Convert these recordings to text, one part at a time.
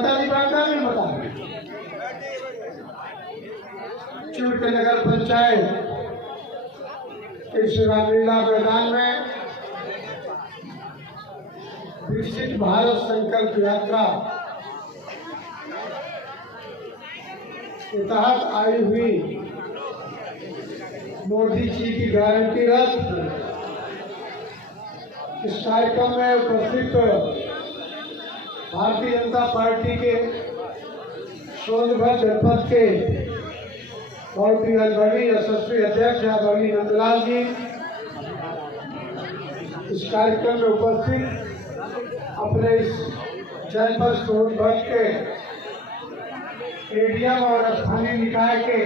मताधिकार में बता चूड़ के नगर पंचायत इस रामलीला मैदान में विकसित भारत संकल्प यात्रा के तहत आई हुई मोदी जी की गारंटी रथ इस कार्यक्रम में उपस्थित भारतीय जनता पार्टी के सोनभद्र जनपद के बहुत ही अनुभवी यशस्वी अध्यक्ष आदरणीय नंदलाल जी, इस कार्यक्रम में उपस्थित अपने इस जनपद सोनभद्र के एडीएम और स्थानीय निकाय के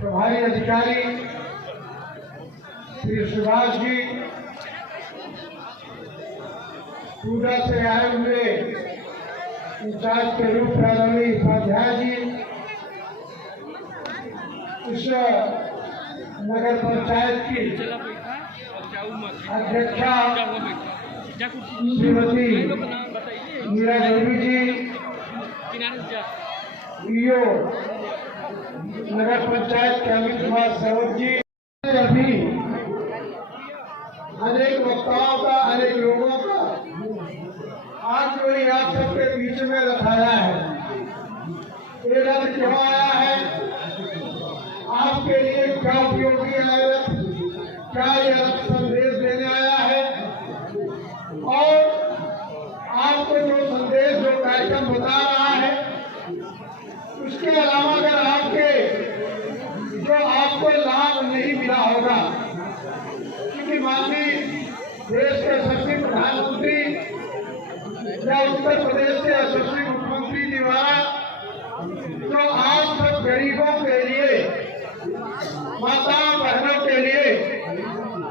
प्रभारी अधिकारी श्री सुभाष जी, पूजा से आए हुए इंचार्ज के रूप में आदरणीय उपाध्याय जी, इस नगर पंचायत की अध्यक्षा श्रीमती मीरा देवी जी, ईओ नगर पंचायत के अमित कुमार सवत जी, अभी अनेक वक्ताओं का, अनेक लोगों का आज जो ये आप सबके बीच में रखाया है, ये रथ क्यों आया है, आपके लिए क्या उपयोगी है रथ, क्या ये रथ संदेश देने आया है, और आपको जो संदेश, जो कार्यक्रम बता रहा है, उसके अलावा अगर आपको लाभ नहीं मिला होगा, क्योंकि माननीय देश के यशस्वी प्रधानमंत्री या उत्तर प्रदेश के यशस्वी मुख्यमंत्री जी द्वारा जो आप सब गरीबों के लिए, माताओं बहनों के लिए,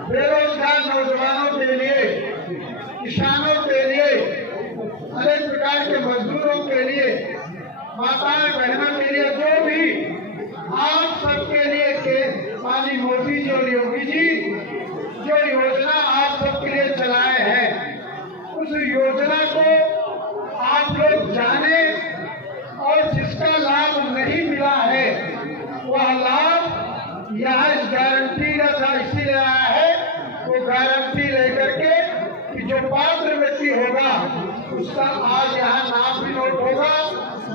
बेरोजगार नौजवानों के लिए, किसानों के लिए, अनेक प्रकार के मजदूरों के लिए, माताएं बहनों के लिए, जो भी आप सबके लिए के माननीय मोदी जी और योगी जी जो योजना आप सबके लिए चलाए हैं, उस योजना को आप लोग जाने और जिसका लाभ नहीं मिला है वह लाभ यहाँ इस गारंटी का इसीलिए आया है, वो गारंटी लेकर के कि जो पात्र व्यक्ति होगा उसका आज यहाँ नाम भी नोट होगा।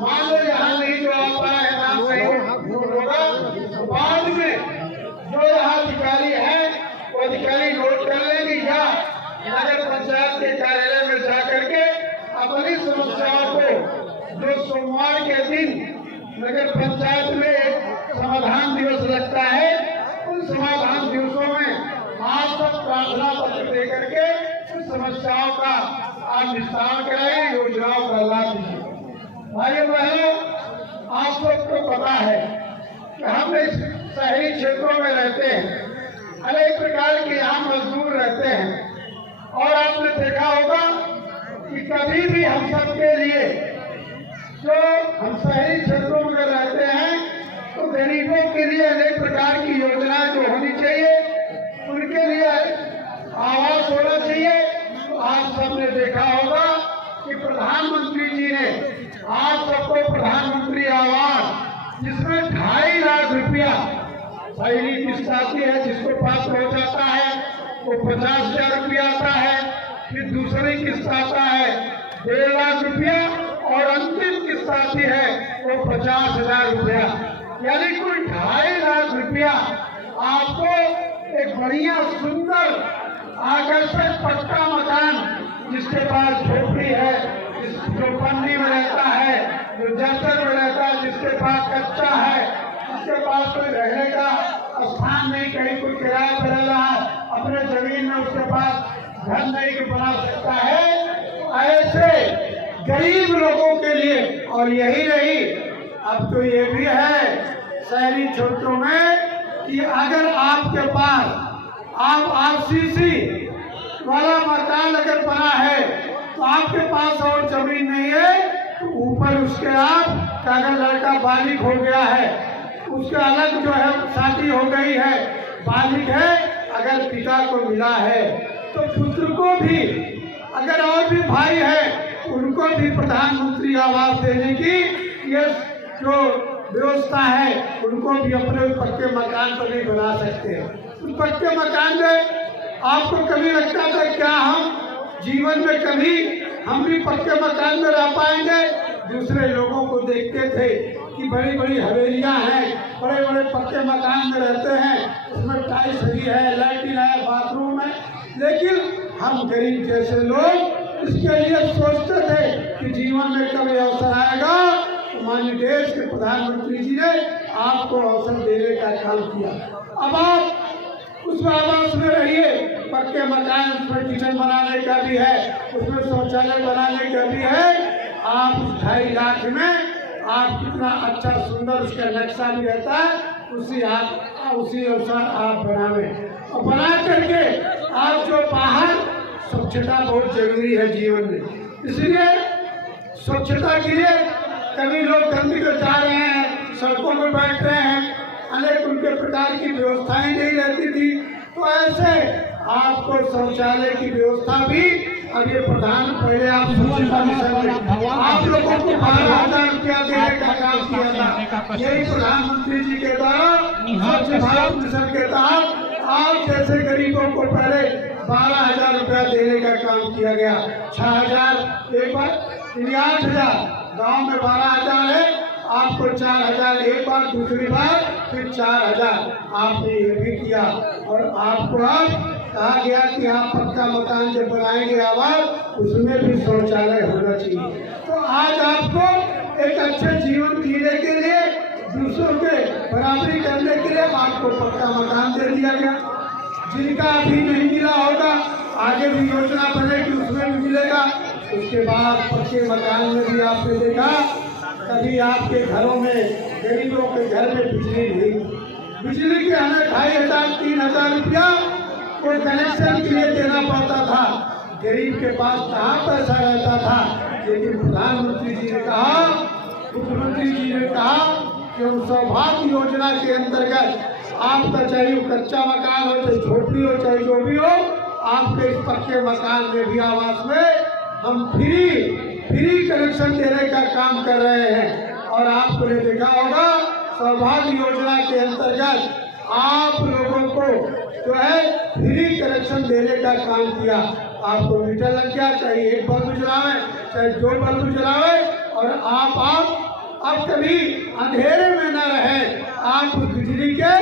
मान लो यहाँ नहीं जो आता है नाम नहीं नोट होगा, तो बाद में जो यहाँ अधिकारी है वो अधिकारी नोट कर लेंगे या नगर पंचायत के कार्यालय में जाकर के अपनी समस्याओं को, जो सोमवार के दिन नगर पंचायत में एक समाधान दिवस लगता है, उन समाधान दिवसों में आप सब प्रार्थना पत्र दे करके उन समस्याओं का आप निस्तारण कराइए, योजनाओं का लाभ दीजिए। भाइयों बहनों, आप सबको पता है कि हम इस शहरी क्षेत्रों में रहते हैं, अनेक प्रकार के यहाँ मजदूर रहते हैं, और आपने देखा होगा कि कभी भी हम सबके लिए, जो हम शहरी क्षेत्रों में रहते हैं, तो गरीबों के लिए अनेक प्रकार की योजनाएं जो होनी चाहिए, उनके लिए आवास होना चाहिए। तो आप सबने देखा होगा कि प्रधानमंत्री जी ने आज सबको प्रधानमंत्री आवास, जिसमें 2.5 लाख रुपया पहली किस्त आती है, जिसको पात्र हो जाता है वो 50,000 रुपया आता है, फिर दूसरी किस्त आता है 1.5 लाख रुपया, और अंतिम किस्त आती है वो 50,000 रुपया, यानी कुल 2.5 लाख रुपया आपको एक बढ़िया सुंदर आकर्षक पक्का मकान, जिसके पास झोपड़ी है, जो पन्नी में रहता है, जो जर्जर में रहता है, जिसके पास कच्चा है, जिसके पास कोई रहने का स्थान नहीं, कहीं कोई किराया पर रह रहा है, अपने जमीन में उसके पास घर नहीं बना सकता है, तो ऐसे गरीब लोगों के लिए, और यही नहीं, अब तो ये भी है शहरी क्षेत्रों में कि अगर आपके पास आप आरसीसी वाला मकान अगर बना है, तो आपके पास और जमीन नहीं है, तो ऊपर उसके आप का अगर लड़का बालिग हो गया है, उसके अलग जो है शादी हो गई है, बालिग है, अगर पिता को मिला है तो पुत्र को भी, अगर और भी भाई है उनको भी प्रधानमंत्री आवास देने की ये जो व्यवस्था है, उनको भी अपने पक्के मकान पर नहीं बना सकते। उस पक्के मकान में आपको कभी लगता था क्या हम जीवन में कभी हम भी पक्के मकान में रह पाएंगे? दूसरे लोगों को देखते थे कि बड़ी बड़ी हवेलियां हैं, बड़े बड़े पक्के मकान में रहते हैं, उसमें टाइल्स लगी है, लैट्रिन है, बाथरूम है, लेकिन हम गरीब जैसे लोग इसके लिए सोचते थे कि जीवन में कभी अवसर आएगा। माननीय देश के प्रधानमंत्री जी ने आपको अवसर देने का काम किया। अब आप उस आवास में रहिए, पक्के मकान, उसमें किचन बनाने का भी है, उसमें शौचालय बनाने का भी है। आप 2.5 लाख में आप कितना अच्छा सुंदर उसका नक्शा भी रहता है, उसी अनुसार आप बनावे और बना करके आप जो बाहर स्वच्छता बहुत जरूरी है जीवन में, इसलिए स्वच्छता के लिए कभी लोग गंदगी में जा रहे हैं, सड़कों में बैठ रहे हैं, अनेक उनके प्रकार की व्यवस्थाएं नहीं रहती थी। तो ऐसे आपको शौचालय की व्यवस्था भी अब ये प्रधान पहले आप स्वच्छता मिशन में आप लोगों को 12,000 रुपया देने का काम किया था। यही प्रधानमंत्री जी के द्वारा स्वच्छ भारत मिशन के तहत आप जैसे गरीबों को पहले 12,000 रुपया देने का काम किया गया। 6,000 एक बार, 8,000 गाँव में 12,000 है, आपको 4,000 एक बार, दूसरी बार फिर 4,000 आपने ये भी किया। और आपको अब कहा गया कि आप पक्का मकान जब बनाएंगे आवास, उसमें भी शौचालय होना चाहिए। तो आज आपको एक अच्छे जीवन जीने के लिए, दूसरों के बराबरी करने के लिए आपको पक्का मकान दे दिया गया। जिनका अभी नहीं मिला होगा, आगे भी योजना बनेगी, उसमें भी मिलेगा। उसके बाद पक्के मकान में भी आपने देखा कभी आपके घरों में, गरीबों के घर में बिजली नहीं, बिजली के हमें 2,500 3,000 रुपया कोई कनेक्शन के लिए देना पड़ता था। गरीब के पास कहाँ पैसा रहता था, लेकिन प्रधानमंत्री जी ने कहा, मुख्यमंत्री जी ने कहा कि उन सौभाग्य योजना के अंतर्गत आपका चाहे कच्चा मकान हो, चाहे झोपड़ी हो, चाहे जो भी हो, आपके इस पक्के मकान में भी आवास में हम फ्री कनेक्शन देने का काम कर रहे हैं। और आपको ने देखा होगा सौभाग्य योजना के अंतर्गत आप लोगों को जो है फ्री कनेक्शन देने का काम किया। आपको मीटर लग गया, चाहे एक बल्ब जलावे, चाहे 2 बल्ब जलावे, और आप अब कभी अंधेरे में न रहे, आप बिजली के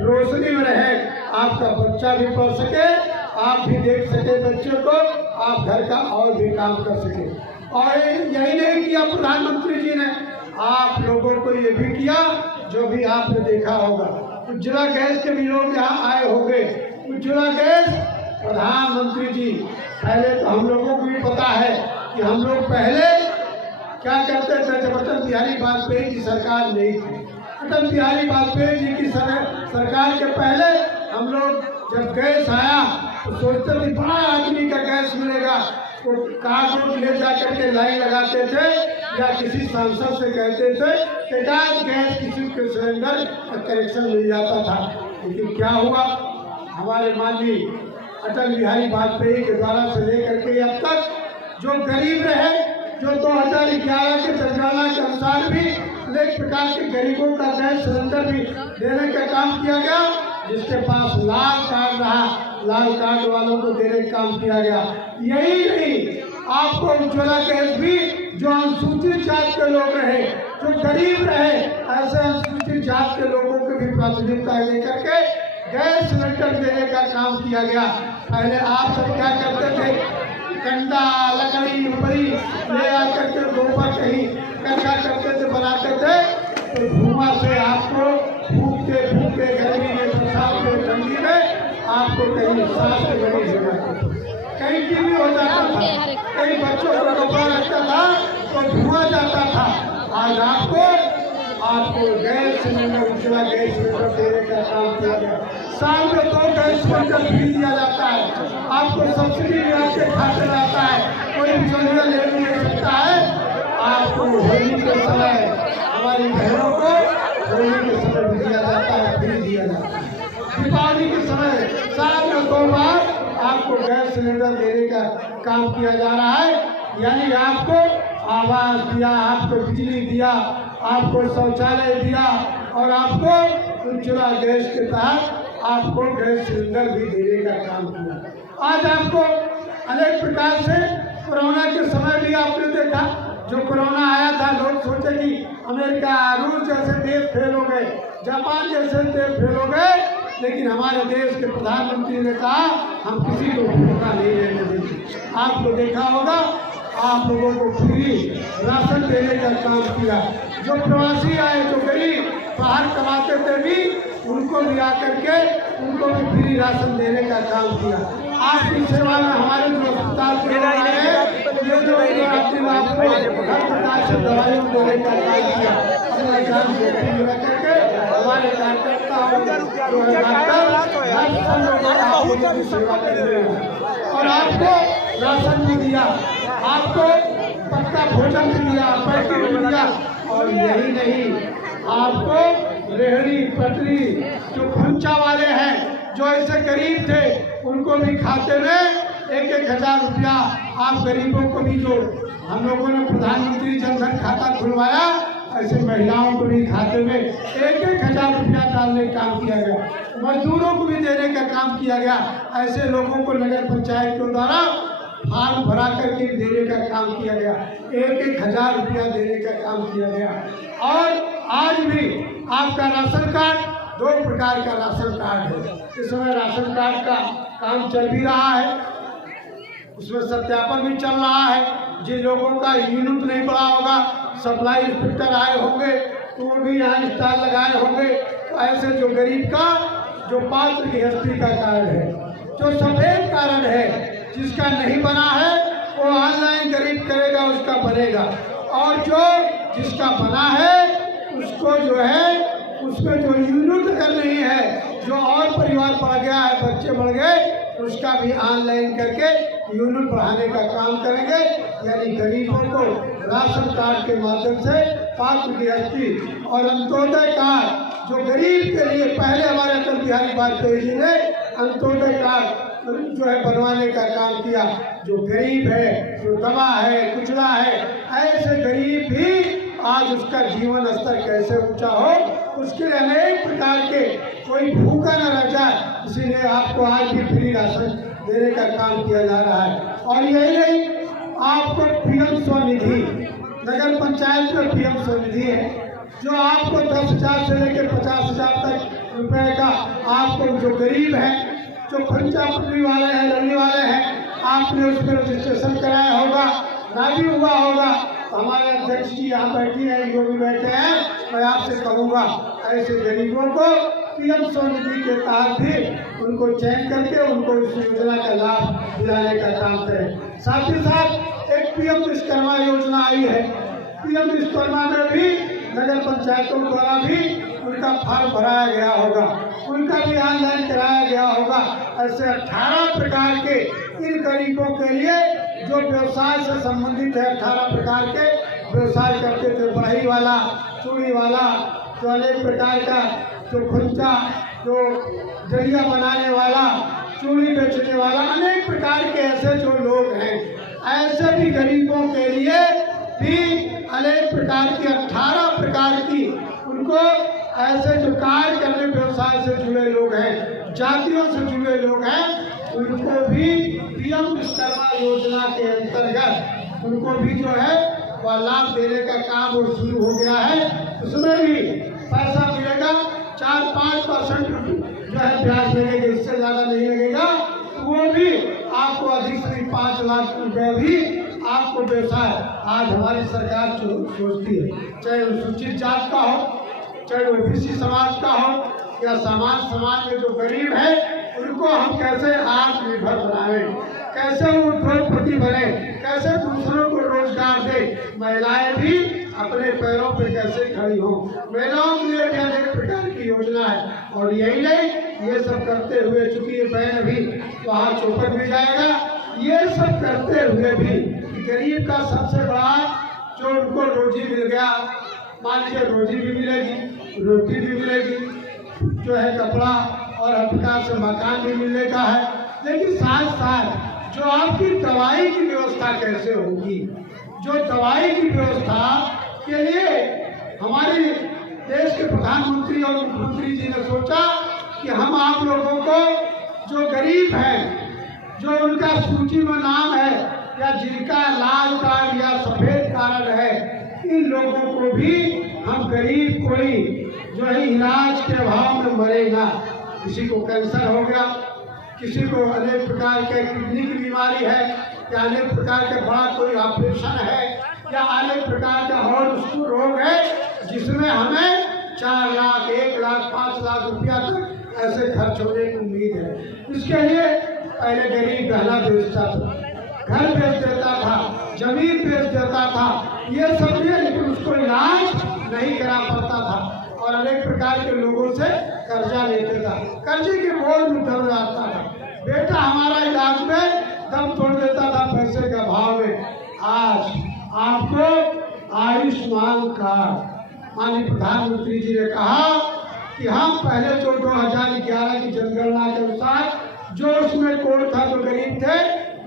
रोशनी में रहे, आपका बच्चा भी पढ़ सके, आप भी देख सके बच्चे को, आप घर का और भी काम कर सके। और यही नहीं किया प्रधानमंत्री जी ने, आप लोगों को ये भी किया जो भी आपने देखा होगा। उज्ज्वला गैस के भी लोग यहाँ आए होंगे। उज्ज्वला गैस प्रधानमंत्री जी, पहले तो हम लोगों को भी पता है कि हम लोग पहले क्या करते थे, जब अटल बिहारी वाजपेयी की सरकार नहीं थी, अटल बिहारी वाजपेयी जी की सरकार के पहले हम लोग जब गैस आया तो सोचते थे बड़ा आदमी का गैस मिलेगा, तो कार्ड ले जा करके लाइन लगाते थे या किसी सांसद से कहते थे कि गैस किसी के सिलेंडर का कनेक्शन मिल जाता था। लेकिन क्या हुआ, हमारे माननीय अटल बिहारी वाजपेयी के द्वारा से लेकर के अब तक जो गरीब रहे, जो 2011 के जनगणना के अनुसार भी अनेक प्रकार के गरीबों का गैस सिलेंडर भी देने का काम किया गया। जिसके पास लाल कार्ड रहा, लाल कार्ड वालों को देने का काम किया गया। यही नहीं, आपको उज्ज्वला गैस भी जो अनुसूचित जात के लोग रहे, जो गरीब रहे, ऐसे अनुसूचित जात के लोगों को भी प्राथमिकता देकर के गैस सिलेंडर देने का काम किया गया। पहले आप सब क्या करते थे, कंडा लकड़ी उपरी ले आकर के गोबर कहीं इकट्ठा करते थे, बनाते थे, तो धुआं से आपको फूकते फूकते गर्मी में, बरसात में, ठंडी में आपको कहीं सांस की गड़ी हो जाती, कहीं टीबी हो जाता था, कहीं बच्चों को कपड़ा लगता था तो धुआं जाता था। आज आपको gas cylinder, Ujjwala gas cylinder देने का काम किया गया। साल में 2 गैस सिलेंडर फ्री दिया जाता है, आपको सब्सिडी भी आपके खाते में आता है, कोई भी योजना ले नहीं सकता है। आपको होली के समय, हमारी बहनों को होली के समय भी दिया जाता है, फ्री दिया जाता है। दीपावली के समय साल में 2 बार आपको गैस सिलेंडर देने का काम किया जा रहा है। यानी आपको आवास दिया, आपको बिजली दिया, आपको शौचालय दिया और आपको उज्ज्वला गैस के तहत आपको गैस सिलेंडर भी देने का काम किया। आज आपको अनेक प्रकार से कोरोना के समय भी आपने देखा, जो कोरोना आया था लोग सोचे कि अमेरिका, रूस जैसे देश फेल हो गए, जापान जैसे देश फेल हो गए, लेकिन हमारे देश के प्रधानमंत्री ने कहा हम किसी को धोखा नहीं देने देंगे। आपको देखा होगा, आप लोगों को फ्री राशन देने का काम किया। जो प्रवासी आए, जो गरीब बाहर कमाते थे भी, उनको भी आकर के उनको भी फ्री राशन देने का काम किया। आपकी सेवा में हमारे जो अस्पताल के लोग आए हैं, ये जो आपको हर प्रकार से दवाइयों देने का काम किया। अपना जान जोखिम में रख करके हमारे कार्यकर्ता सेवा कर रहे हैं और आपको राशन भी दिया, आपको पक्का भोजन भी दिया, पैसे भी दिया। और यही नहीं, आपको रेहड़ी पटरी जो खुंचा वाले हैं, जो ऐसे गरीब थे, उनको भी खाते में 1,000 रुपया आप गरीबों को भी, जो हम लोगों ने प्रधानमंत्री जनधन खाता खुलवाया, ऐसे महिलाओं को भी खाते में 1,000 रुपया डालने का काम किया गया। मजदूरों को भी देने का काम किया गया। ऐसे लोगों को नगर पंचायत के द्वारा फॉर्म भरा करके देने का काम किया गया। 1,000 रुपया देने का काम किया गया। और आज भी आपका राशन कार्ड, 2 प्रकार का राशन कार्ड है। इस समय राशन कार्ड का काम चल भी रहा है, उसमें सत्यापन भी चल रहा है। जिन लोगों का यूनिट नहीं पड़ा होगा, सप्लाई इंस्पेक्टर आए होंगे तो वो भी यहाँ स्टाल लगाए होंगे। तो ऐसे जो गरीब का, जो पात्र गृहस्थी का कार्ड है, जो सफेद कार्ड है, जिसका नहीं बना है वो ऑनलाइन गरीब करेगा, उसका बनेगा। और जो जिसका बना है उसको जो है, उसमें जो यूनिट अगर नहीं है, जो और परिवार बढ़ गया है, बच्चे बढ़ गए, तो उसका भी ऑनलाइन करके यूनिट बढ़ाने का काम करेंगे। यानी गरीबों को राशन कार्ड के माध्यम से पात्र गृहस्थी और अंत्योदय कार्ड, जो गरीब के लिए पहले हमारे अटल बिहारी वाजपेयी जी ने अंत्योदय कार्ड जो है बनवाने का काम किया। जो गरीब है, जो दबा है, कुचला है, ऐसे गरीब भी आज उसका जीवन स्तर कैसे ऊंचा हो, उसके लिए अनेक प्रकार के, कोई भूखा न रह जाए, इसीलिए आपको आज भी फ्री राशन देने का काम किया जा रहा है। और यही नहीं, आपको पीएम स्वनिधि, नगर पंचायत में पीएम स्वनिधि है, जो आपको 10,000 से लेकर 50,000 तक रुपए का, आपको जो गरीब है, जो खर्चा पटरी वाले हैं, रहने वाले हैं, आपने उसमें रजिस्ट्रेशन कराया होगा, ना भी हुआ होगा। हमारे अध्यक्ष जी यहाँ बैठी है, जो भी बैठे हैं, मैं आपसे कहूँगा ऐसे गरीबों को पीएम स्वनिधि के तहत भी उनको चयन करके उनको इस योजना का लाभ दिलाने का काम करें। साथ ही साथ एक पीएम विश्वकर्मा योजना आई है। पीएम विश्वकर्मा में भी नगर पंचायतों द्वारा भी उनका फॉर्म भराया गया होगा, उनका भी ऑनलाइन कराया गया होगा। ऐसे 18 प्रकार के इन गरीबों के लिए जो व्यवसाय से संबंधित है, 18 प्रकार के व्यवसाय करते थे, बढ़ई वाला, चूड़ी वाला, जो अनेक प्रकार का, जो खुंचा, जो जरिया बनाने वाला, चूड़ी बेचने वाला, अनेक प्रकार के ऐसे जो लोग हैं, ऐसे भी गरीबों के लिए भी अनेक प्रकार की 18 प्रकार की उनको ऐसे जो कार्य करने व्यवसाय से जुड़े लोग हैं, जातियों से जुड़े लोग हैं, उनको भी पीएम विश्वकर्मा योजना के अंतर्गत उनको भी जो है वह लाभ देने का काम शुरू हो गया है। उसमें भी पैसा मिलेगा, 4-5% जो है ब्याज लगेगा, इससे ज़्यादा नहीं लगेगा। वो भी आपको अधिक से 5 लाख रुपए भी आपको व्यवसाय आज हमारी सरकार सोचती है, चाहे अनुसूचित जात का हो, चाहे ओबीसी समाज का हो, या समाज में जो गरीब है उनको हम कैसे आत्मनिर्भर बनाएं, कैसे वो उद्योगपति बने, कैसे दूसरों को रोजगार दे, महिलाएं भी अपने पैरों पे कैसे खड़ी हो। महिलाओं के लिए भी अनेक प्रकार की योजना है। और यही नहीं, ये सब करते हुए, चूंकि ये बहन अभी वहाँ चौपट भी जाएगा, ये सब करते हुए भी गरीब का सबसे बड़ा जो उनको रोजी मिल गया, मान लीजिए रोजी भी मिलेगी, रोटी भी मिलेगी, जो है कपड़ा और हर प्रकार से मकान भी मिलने का है। लेकिन साथ साथ जो आपकी दवाई की व्यवस्था कैसे होगी, जो दवाई की व्यवस्था के लिए हमारे देश के प्रधानमंत्री और मुख्यमंत्री जी ने सोचा कि हम आप लोगों को जो गरीब हैं, जो उनका सूची में नाम है या जिनका लाल कार्ड या सफेद कार्ड है, इन लोगों को भी हम गरीब कोई जो है इलाज के अभाव में मरेगा, किसी को कैंसर हो गया, किसी को अनेक प्रकार के किडनी की बीमारी है या अनेक प्रकार के बड़ा कोई ऑपरेशन है या अनेक प्रकार का और उसको रोग है जिसमें हमें 4 लाख 1 लाख 5 लाख रुपया तक ऐसे खर्च होने की उम्मीद है। इसके लिए पहले गरीब गहना बेचता था, घर बेच देता था, जमीन बेच देता था, ये सब लिए, लेकिन उसको इलाज नहीं करा पाता था और अनेक प्रकार के लोगों से कर्जा लेते था, कर्जे के बोझ में दब जाता था। बेटा हमारा इलाज में दम तोड़ देता था पैसे के अभाव में। आज आपको आयुष्मान कार्ड माननीय प्रधानमंत्री जी ने कहा कि हम पहले तो 2011 की जनगणना के अनुसार जो उसमें कोड था, जो गरीब थे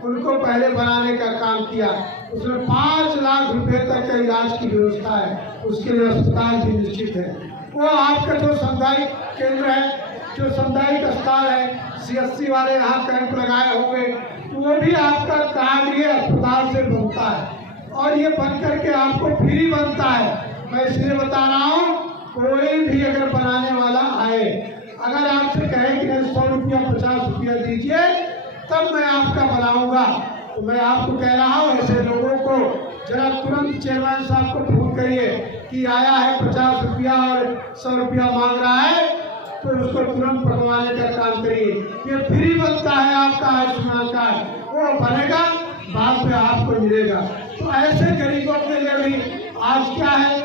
उनको पहले बनाने का काम किया। उसमें 5 लाख रुपए तक का इलाज की व्यवस्था है, उसके लिए अस्पताल भी निश्चित है। वो आपका जो सामुदायिक केंद्र है, जो सामुदायिक अस्पताल है, CSC वाले यहाँ कैंप लगाए होंगे, तो वो भी आपका कार्ड ये अस्पताल से बनता है और ये बन करके आपको फ्री बनता है। मैं इसलिए बता रहा हूँ, कोई भी अगर बनाने वाला आए, अगर आपसे कहे कि 100 रुपया 50 रुपया दीजिए तब मैं आपका बनाऊंगा, तो मैं आपको कह रहा हूँ ऐसे लोगों को जरा तुरंत चेयरमैन साहब को फोन करिए कि आया है 50 रुपया और 100 रुपया मांग रहा है, तो उसको तुरंत बनवाने का काम करिए। ये फ्री बनता है आपका आयुष्मान कार्ड, वो बनेगा, बाद में आपको मिलेगा। तो ऐसे गरीबों के लिए भी आज क्या है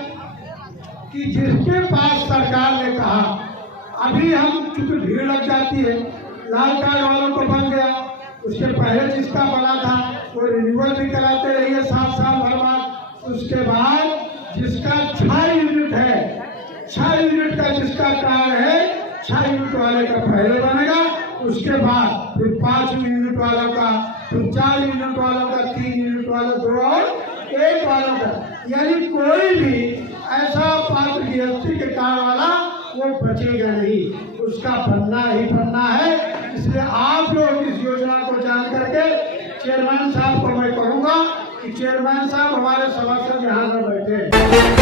कि जिसके पास सरकार ने कहा, अभी हम चूंकि भीड़ लग जाती है, लाल कार्ड वालों को बन गया, उसके पहले जिसका बना था वो रिन्यूअल भी कराते रहिए 7 साल भर बाद। उसके बाद जिसका 6 यूनिट है, 6 यूनिट का जिसका कार्ड है, 6 यूनिट वाले का पहले बनेगा, उसके बाद फिर 5 यूनिट वालों का, फिर 4 यूनिट वालों का, 3 यूनिट वालों, 2 और 1 वालों का। यानी कोई भी ऐसा पात्र GST के कार्ड वाला वो बचेगा नहीं, उसका बनना ही बनना है। इसलिए आप लोग इस योजना को जान करके चेयरमैन साहब को मैं कहूँगा कि चेयरमैन साहब हमारे सभासद यहाँ पर बैठे।